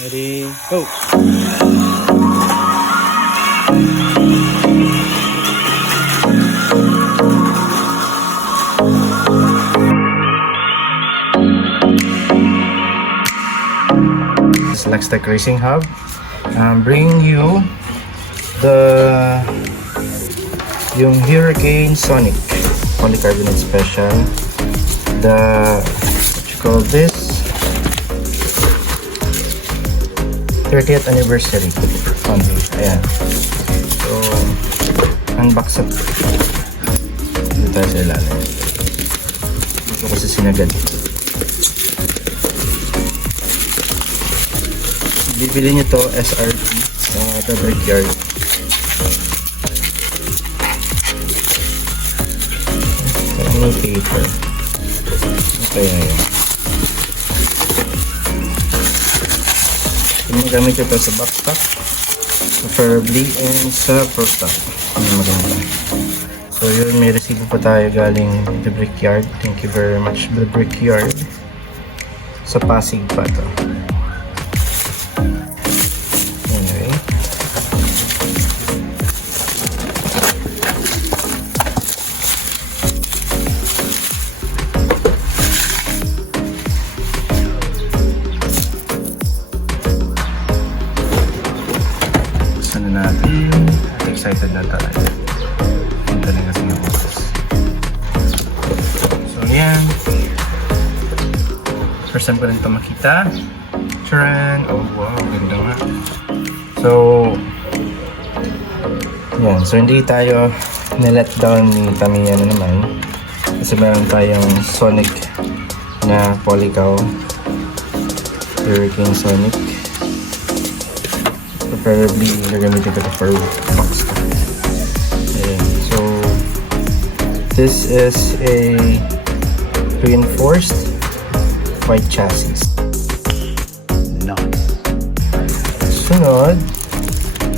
Ready, go! This is Lextech Racing Hub. Bringing you yung Hurricane Sonic polycarbonate special. What you call this? 30th anniversary only. Ayan. So, unbox up. Dito tayo sa ilalim. Dito kasi sinagad. Bibili nyo to SRP sa The Brickyard. Parang may paper. Okay, ayan. Ginagamit ito sa backstock, preferably, and sa pro-stock. Maganda. So yun, may resibo pa tayo galing The Brickyard. Thank you very much, The Brickyard. Sa Pasig pa to. Anyway. Natin. Excited na tayo. Punta na kasi ng oras. So, yan. First time ko rin ito makita. Charan! Oh, wow. Ganda nga. So, yan. So, hindi tayo nilet down ni Tamiya na naman. Kasi meron tayong Sonic na Polycow. Hurricane Sonic. Preferably gagamitin ko ito for box. Ayan. So this is a reinforced white chassis. Nice. Sunod,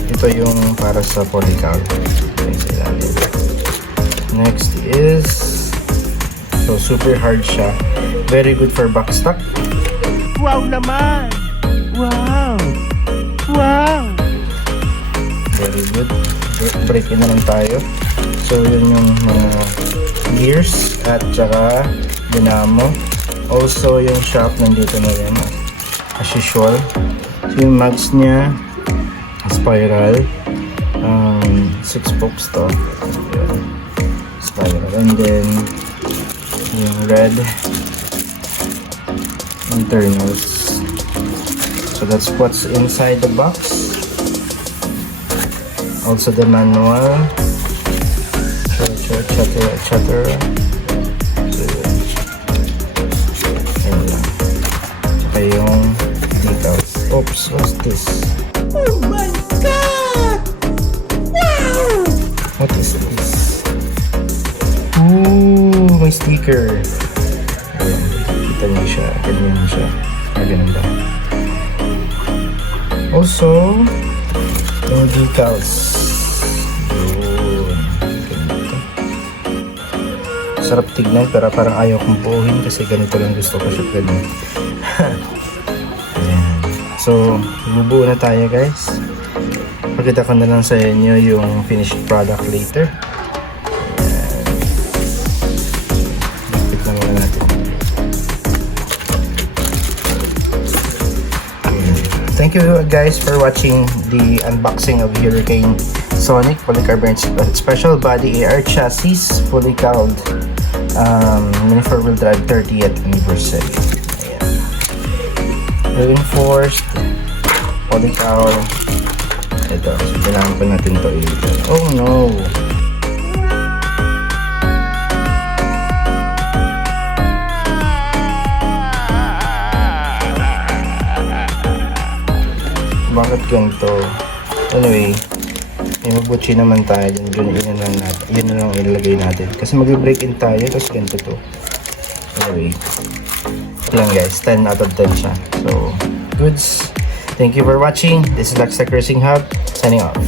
ito yung para sa polycow. Next is, so super hard siya, very good for box stock. Wow naman! Wow! Wow! Very good. Break in na lang tayo. So yun yung mga gears at saka dynamo. Also yung shock nandito na rin as usual. So yung mags niya spiral, 6 spokes to. Yun. Spiral. And then yung red internals. So that's what's inside the box. Also the manual. Chatter. Saka yung details. Oops, what's this? Oh my god! Wow! What is this? Ooh, may sticker. Ayan, kita niyo siya. Ganyan siya. Ganun ba? Also, yung decals. Yun. Ganito. Sarap tignan pero parang ayaw kong buuhin kasi ganito lang gusto ko siya ganun. Ayan. So, bubuo na tayo guys. Pagkita ko na lang sa inyo yung finished product later. Ayan. Lapit na muna natin. Thank you guys for watching the unboxing of Hurricane Sonic polycarbonate special body AR chassis, fully cowled, mini 4-wheel drive 30th anniversary. Ayan. Reinforced polycow. Ito, so kailangan pa natin to ilagay. Oh no! Bakit ganito? Anyway, may mabuti naman tayo dyan. Yun na lang ilalagay natin. Kasi mag-break in tayo, tapos ganito to. Anyway, ito lang guys, 10 out of 10 siya. So, goods. Thank you for watching. This is Lextech Racing Hub, signing off.